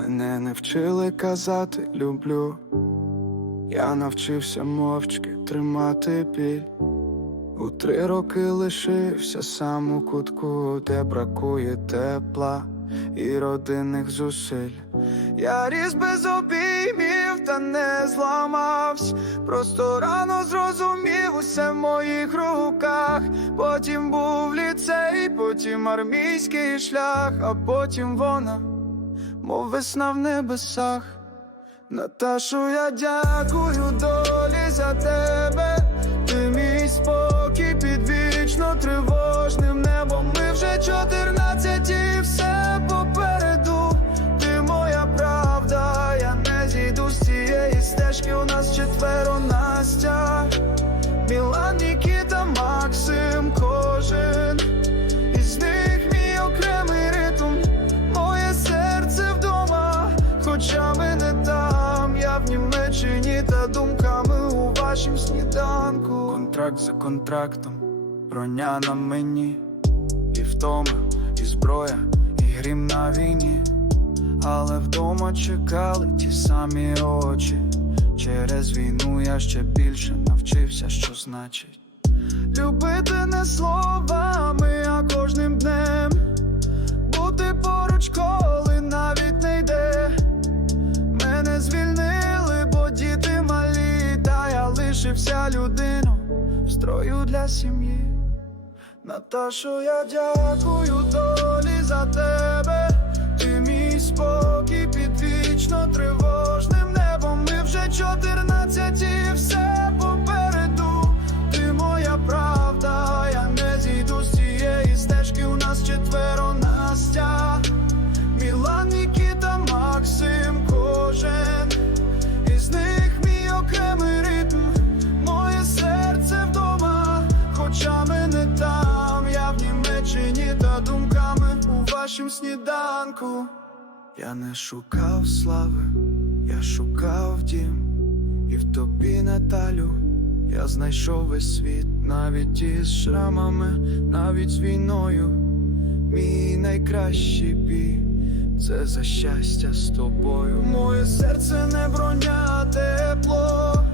Мене не вчили казати люблю. Я навчився мовчки тримати біль. У три роки лишився сам у кутку, де бракує тепла і родинних зусиль. Я ріс без обіймів та не зламався. Просто рано зрозумів усе в моїх руках. Потім був ліцей, потім армійський шлях, а потім вона, мов весна в небесах. Наташу, я дякую долі вашім сніданку. Контракт за контрактом, броня на мені, і втома, і зброя, і грім на війні. Але вдома чекали ті самі очі. Через війну я ще більше навчився, що значить. Я лишився людину в строю для сім'ї. Наташо, я дякую долі за тебе. Ти мій спокій під вічно Та думками у вашім сніданку. Я не шукав слави, я шукав дім, і в тобі, Наталю, я знайшов весь світ, навіть із шрамами, навіть з війною. Мій найкращий бій, це за щастя з тобою. Моє серце не броня, тепло, моє минуле